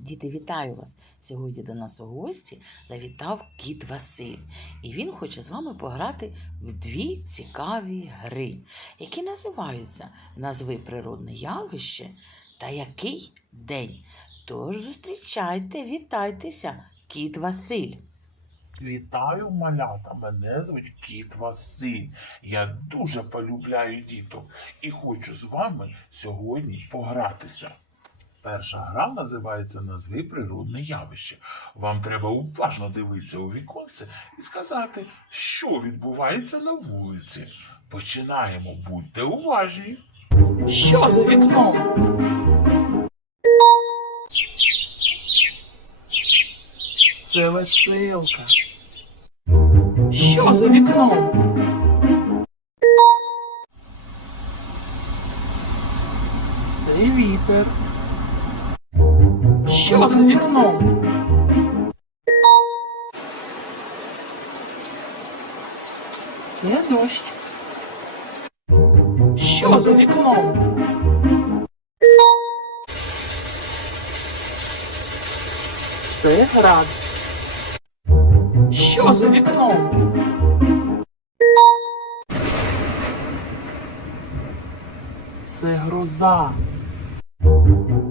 Діти, вітаю вас! Сьогодні до нас у гості завітав кіт Василь, і він хоче з вами пограти в дві цікаві гри, які називаються Назви природне явище та який день. Тож зустрічайте, вітайтеся, кіт Василь. Вітаю, малята! Мене звуть Кіт Василь. Я дуже полюбляю діток і хочу з вами сьогодні погратися. Перша гра називається Назви природне явище. Вам треба уважно дивитися у віконце і сказати, що відбувається на вулиці. Починаємо, будьте уважні. Що за вікном? Це веселка. Що за вікном? Це вітер. За вікном? Це дощ. Що за вікном? Це град. Що за вікном? Це гроза.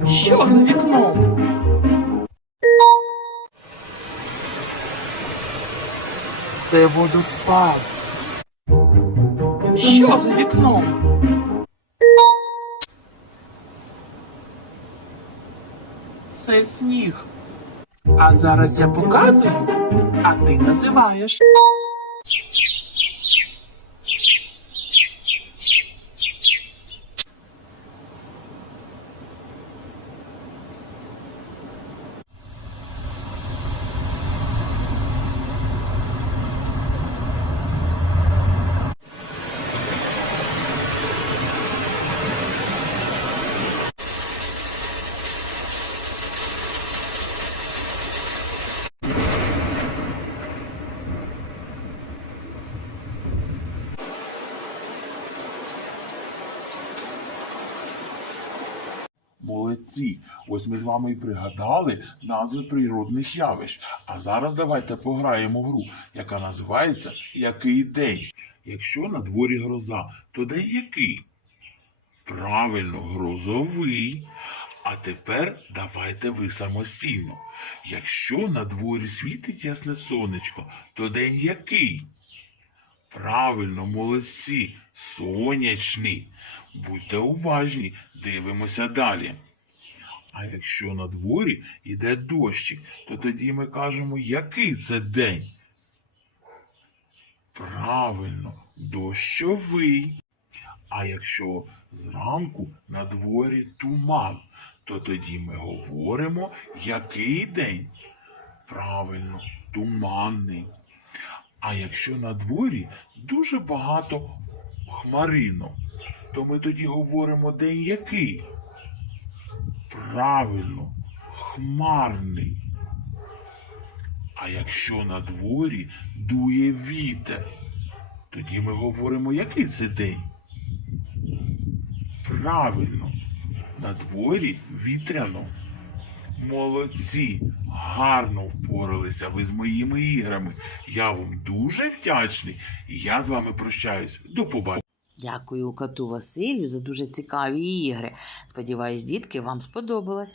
Що за вікном? Це спав. Що за вікном? Це сніг. А зараз я показую, а ти називаєш. Молодці! Ось ми з вами і пригадали назви природних явищ. А зараз давайте пограємо в гру, яка називається Який день? Якщо на дворі гроза, то день який? Правильно, грозовий. А тепер давайте ви самостійно. Якщо на дворі світить ясне сонечко, то день який? Правильно, молодці, сонячний. Будьте уважні, дивимося далі. А якщо на дворі йде дощик, то тоді ми кажемо, який це день? Правильно, дощовий. А якщо зранку на дворі туман, то тоді ми говоримо, який день? Правильно, туманний. А якщо на дворі дуже багато хмаринок, то ми тоді говоримо день який? Правильно, хмарний. А якщо на дворі дує вітер, тоді ми говоримо, який це день? Правильно, на дворі вітряно. Молодці, гарно впоралися ви з моїми іграми. Я вам дуже вдячний. І я з вами прощаюсь. До побачення. Дякую коту Василю за дуже цікаві ігри. Сподіваюсь, дітки, вам сподобалось.